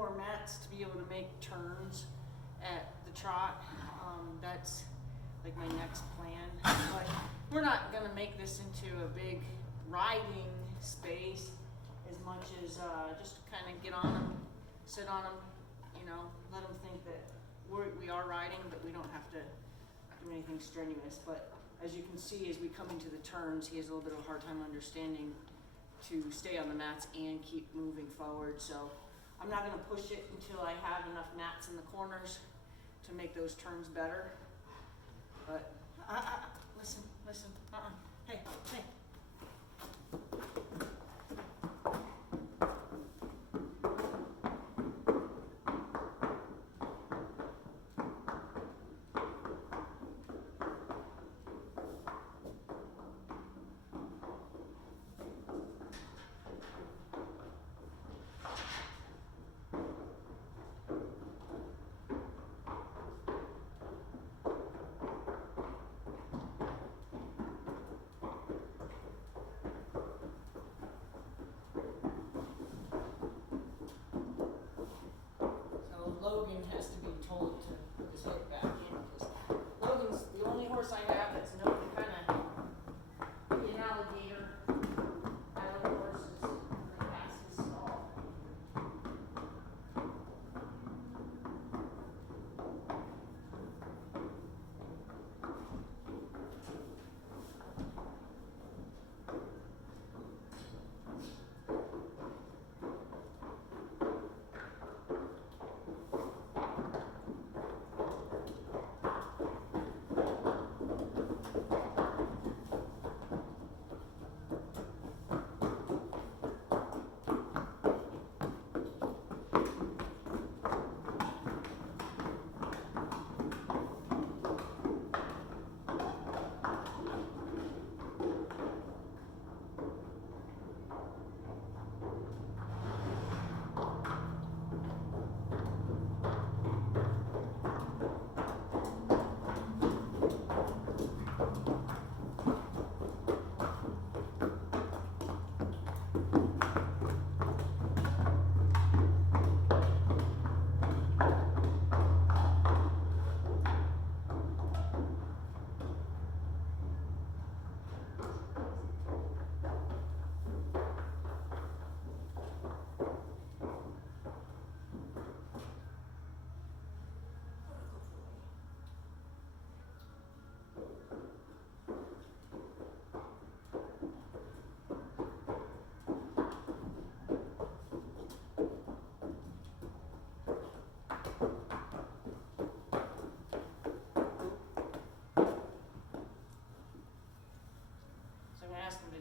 more mats to be able to make turns at the trot. That's like my next plan. But we're not gonna make this into a big riding space as much as just kind of get on them, sit on them, you know, let them think that we are riding, but we don't have to do anything strenuous. But as you can see, as we come into the turns, he has a little bit of a hard time understanding to stay on the mats and keep moving forward. So I'm not gonna push it until I have enough mats in the corners to make those turns better. But, listen, hey. Logan has to be told to put his hook back in because Logan's the only horse I have that's known to kind of be an alligator. My other horses really pass his stall.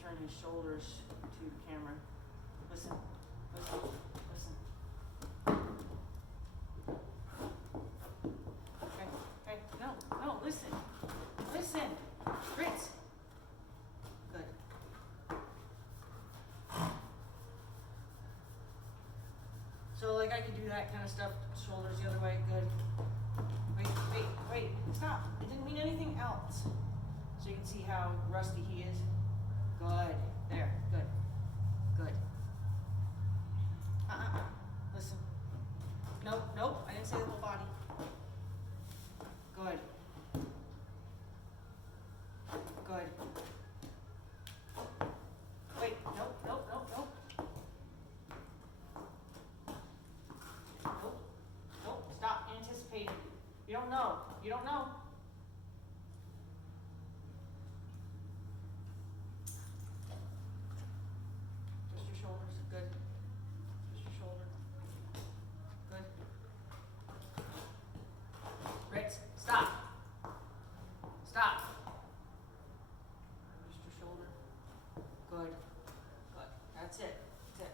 Turn his shoulders to the camera. Listen. Okay, no, listen. Ritz. Good. So like I could do that kind of stuff, shoulders the other way, good. Wait, stop. I didn't mean anything else. So you can see how rusty he is. Good. There. Good. Listen. Nope. I didn't say the whole body. Good. Wait. Nope. Nope. Stop anticipating. You don't know. Ritz, stop. Just your shoulder. Good. That's it. Good.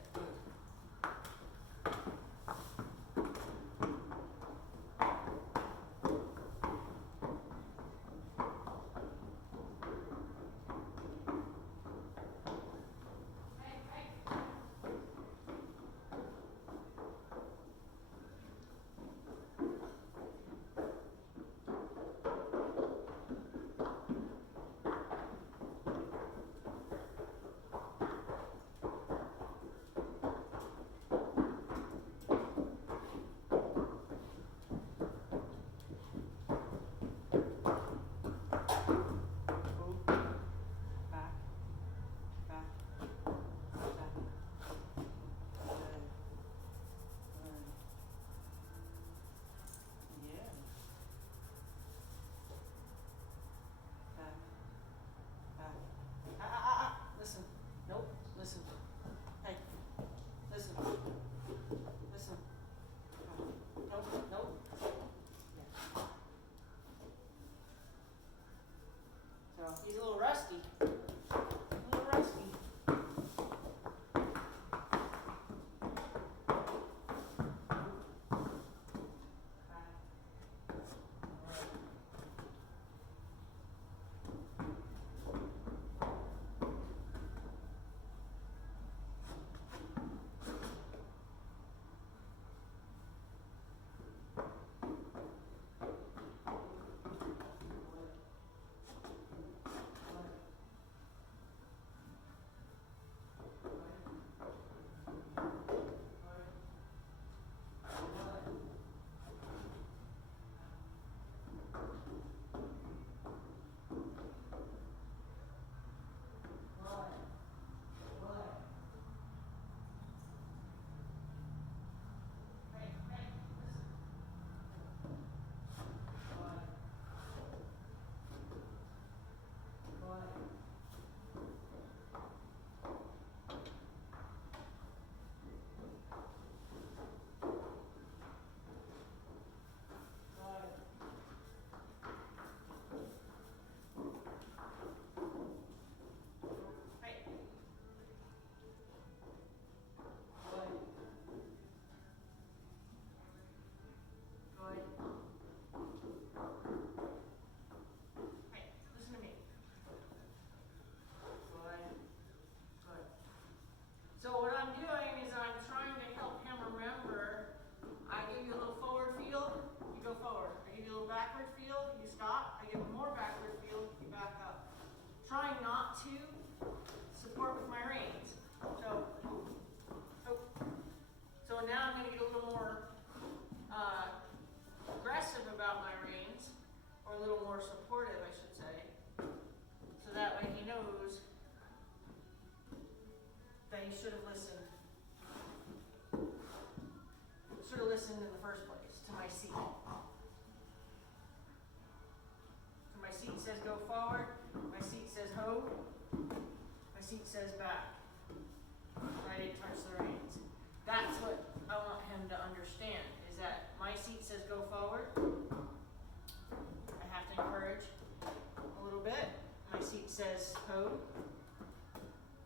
seat says code.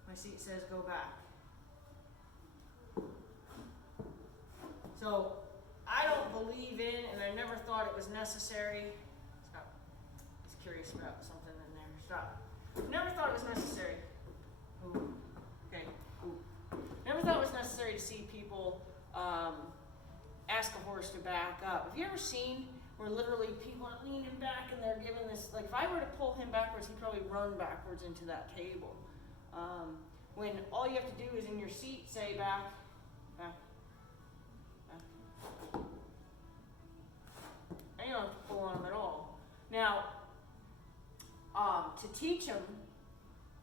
My seat says go back. So I don't believe in, and I never thought it was necessary. Stop. He's curious about something in there. Stop. Never thought it was necessary. Ooh. Okay. Ooh. Never thought it was necessary to see people ask a horse to back up. Have you ever seen where literally people are leaning back and they're giving this, like if I were to pull him backwards, he'd probably run backwards into that table. When all you have to do is in your seat say back, back, back. And you don't have to pull on him at all. Now, to teach him,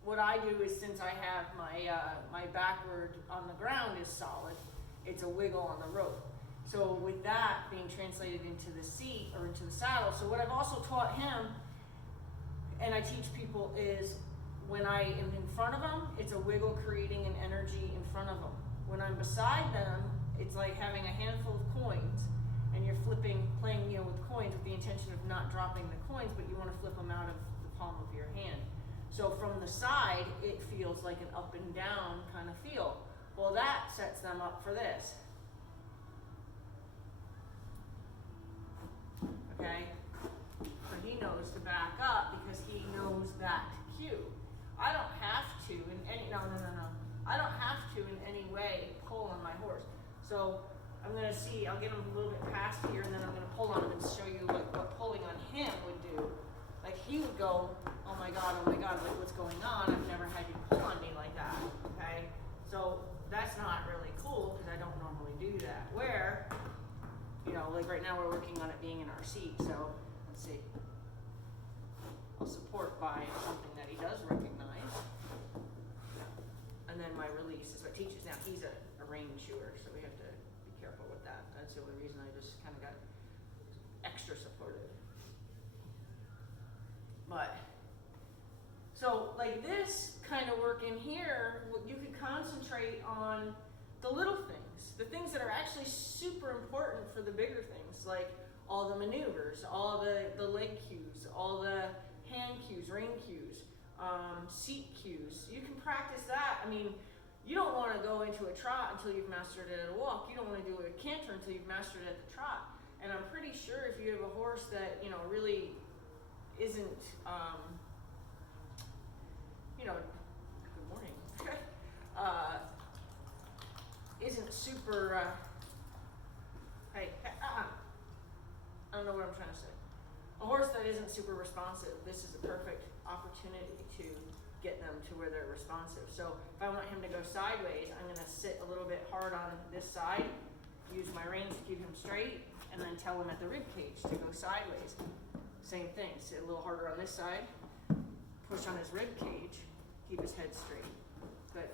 what I do is, since I have my backward on the ground is solid, it's a wiggle on the rope. So with that being translated into the seat or into the saddle, so what I've also taught him, and I teach people, is when I am in front of them, it's a wiggle creating an energy in front of them. When I'm beside them, it's like having a handful of coins, and you're playing, with coins with the intention of not dropping the coins, but you want to flip them out of the palm of your hand. So from the side, it feels like an up and down kind of feel. Well, that sets them up for this. Okay? So he knows to back up because he knows that cue. I don't have to in any, no. I don't have to in any way pull on my horse. So I'm gonna see, I'll get him a little bit past here and then I'm gonna pull on him and show you what pulling on him would do. Like he would go, oh my God, like what's going on? I've never had you pull on me like that, okay? So that's not really cool because I don't normally do that. Where, like right now we're working on it being in our seat, so let's see. I'll support by something that he does recognize. And then my release is what teaches. Now he's a rein chewer, so we have to be careful with that. That's the only reason I just kind of got extra supportive. But, so like this kind of work in here, you could concentrate on the little things, the things that are actually super important for the bigger things, like all the maneuvers, all the leg cues, all the hand cues, rein cues, seat cues. You can practice that. I mean, you don't want to go into a trot until you've mastered it at a walk. You don't want to do a canter until you've mastered it at the trot. And I'm pretty sure if you have a horse that, really isn't, good morning, isn't super, I don't know what I'm trying to say. A horse that isn't super responsive, this is a perfect opportunity to get them to where they're responsive. So if I want him to go sideways, I'm gonna sit a little bit hard on this side, use my reins to keep him straight, and then tell him at the rib cage to go sideways. Same thing, sit a little harder on this side, push on his rib cage, keep his head straight. Good,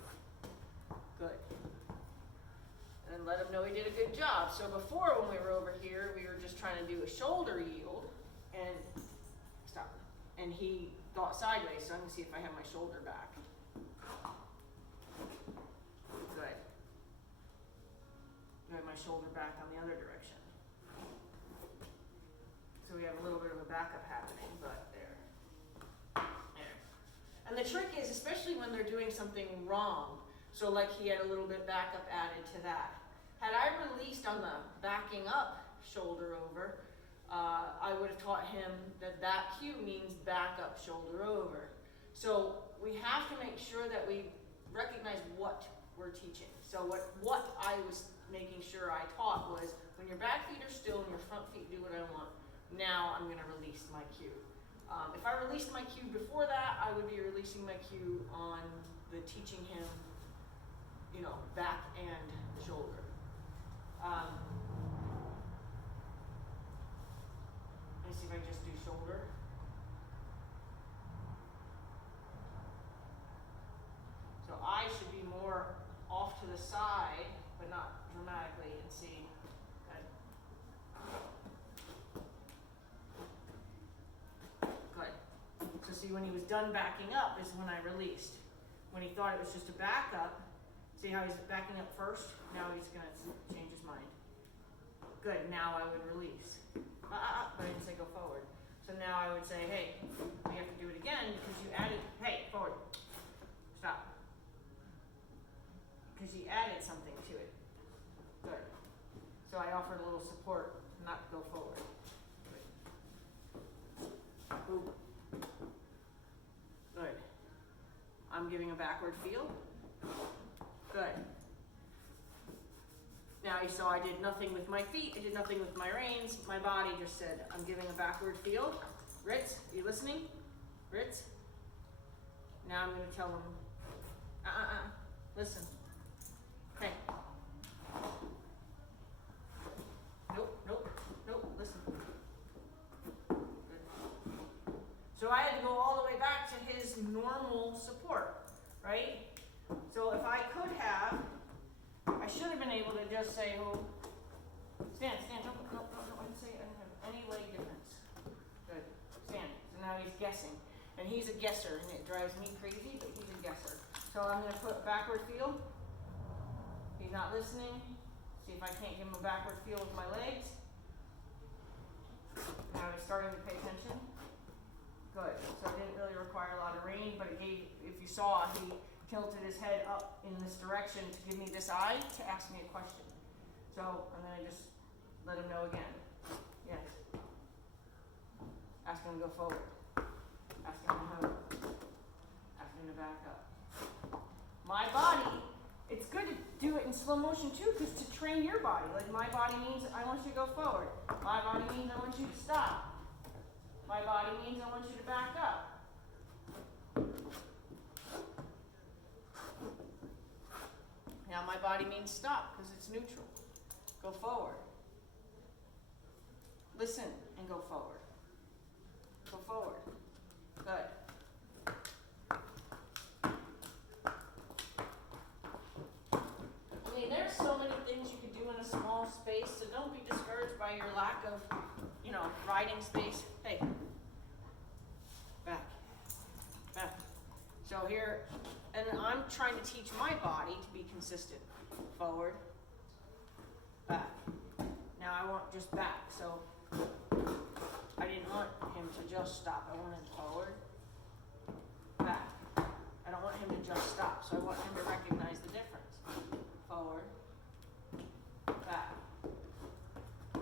good. And let him know he did a good job. So before, when we were over here, we were just trying to do a shoulder yield, and stop. And he thought sideways, so I'm gonna see if I have my shoulder back. Good. I have my shoulder back on the other direction. So we have a little bit of a backup happening, but there. And the trick is, especially when they're doing something wrong, so like he had a little bit backup added to that. Had I released on the backing up shoulder over, I would have taught him that cue means back up shoulder over. So we have to make sure that we recognize what we're teaching. So what I was making sure I taught was, when your back feet are still and your front feet do what I want, now I'm going to release my cue. If I released my cue before that, I would be releasing my cue on the teaching him, back and shoulder. Let me see if I just do shoulder. So I should be more off to the side, but not dramatically, and see. Good. So see, when he was done backing up is when I released. When he thought it was just a backup, see how he's backing up first? Now he's going to change his mind. Good, now I would release. But I didn't say go forward. So now I would say, hey, we have to do it again because you added, hey, forward, stop. Because you added something to it. Good. So I offered a little support not to go forward. Good. Boom. Good. I'm giving a backward feel. Good. Now you saw I did nothing with my feet, I did nothing with my reins, my body just said, I'm giving a backward feel. Ritz, are you listening? Ritz? Now I'm going to tell them, listen. Hey. Nope, listen. Good. So I had to go all the way back to his normal support, right? So if I could have, I should have been able to just say, oh, stand, no, I didn't say I didn't have any leg difference. Good, stand. So now he's guessing. And he's a guesser, and it drives me crazy, but he's a guesser. So I'm going to put backward feel. He's not listening. See if I can't give him a backward feel with my legs. Now he's starting to pay attention. Good. So it didn't really require a lot of range, but it gave, if you saw, he tilted his head up in this direction to give me this eye to ask me a question. So I'm going to just let him know again. Yes. Ask him to go forward. Ask him to home. Ask him to back up. My body, it's good to do it in slow motion too, because to train your body. Like my body means I want you to go forward. My body means I want you to stop. My body means I want you to back up. Now my body means stop because it's neutral. Go forward. Listen and go forward. Go forward. Good. I mean, there's so many things you could do in a small space, so don't be discouraged by your lack of, riding space. Hey. Back. So here, and I'm trying to teach my body to be consistent. Forward, back. Now I want just back, so I didn't want him to just stop. I wanted forward, back. I don't want him to just stop, so I want him to recognize the difference. Forward, back.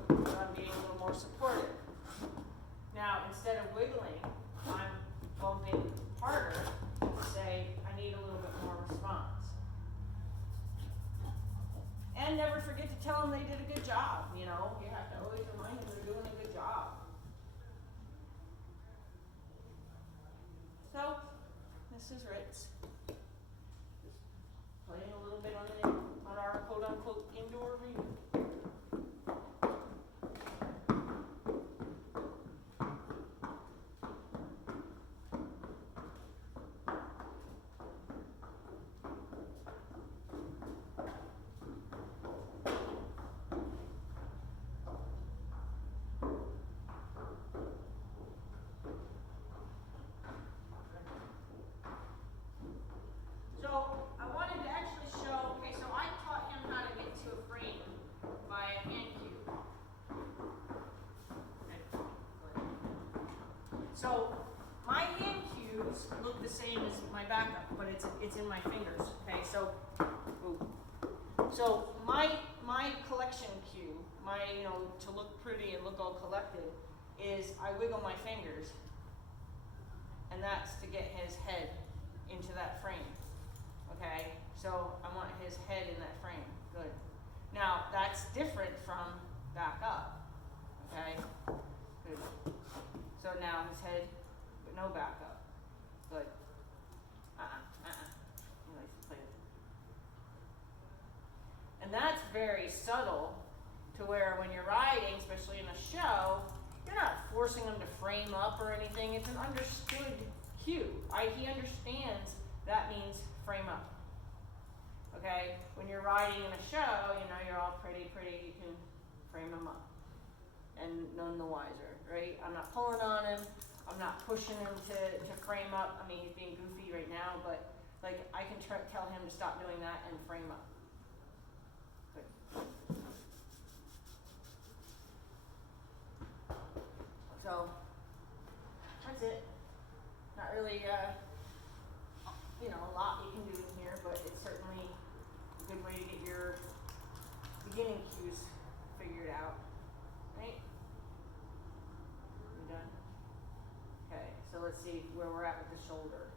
So I'm being a little more supportive. Now, instead of wiggling, I'm bumping harder to say, I need a little bit more response. And never forget to tell them they did a good job, You have to always remind them they're doing a good job. So, this is Ritz. Just playing a little bit on our quote-unquote indoor arena. So my hand cues look the same as my backup, but it's in my fingers. Okay, so my collection cue, to look pretty and look all collected, is I wiggle my fingers, and that's to get his head into that frame. Okay, so I want his head in that frame. Good. Now that's different from back up. Okay, good. So now his head, but no backup. Good. He likes to play with it. And that's very subtle to where when you're riding, especially in a show, you're not forcing them to frame up or anything. It's an understood cue. He understands that means frame up. Okay? When you're riding in a show, you're all pretty, you can frame them up. And none the wiser, right? I'm not pulling on him. I'm not pushing him to frame up. I mean, he's being goofy right now, but I can tell him to stop doing that and frame up. Good. So really, you know, a lot you can do in here, but it's certainly a good way to get your beginning cues figured out, right? You done? Okay, so let's see where we're at with the shoulder.